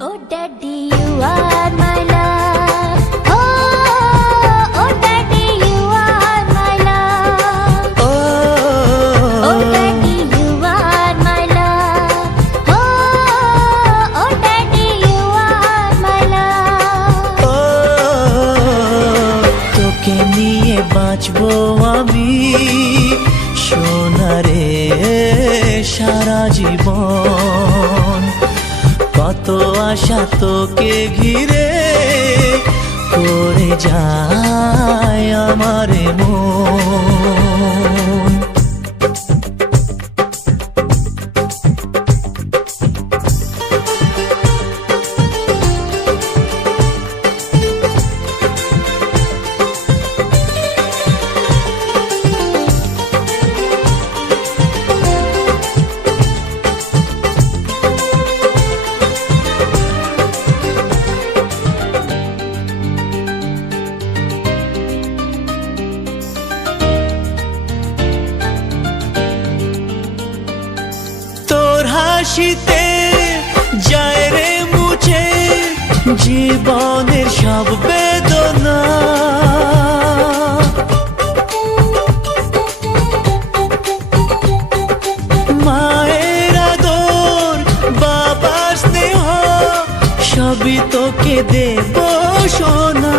Oh daddy, you are my love. Oh, oh daddy, you are my love. Oh daddy, you are my love. Oh daddy, you are my love. তোকে নিয়ে বাঁচবো আমি সোনারে সারা জীবন। কত আশা তোকে ঘিরে করে যায় আমার মন। হাসিতে যায় রে মুছে জীবনের সব বেদনা। মায়ের আদর বাবার স্নেহ সবই তোকে দেব সোনা।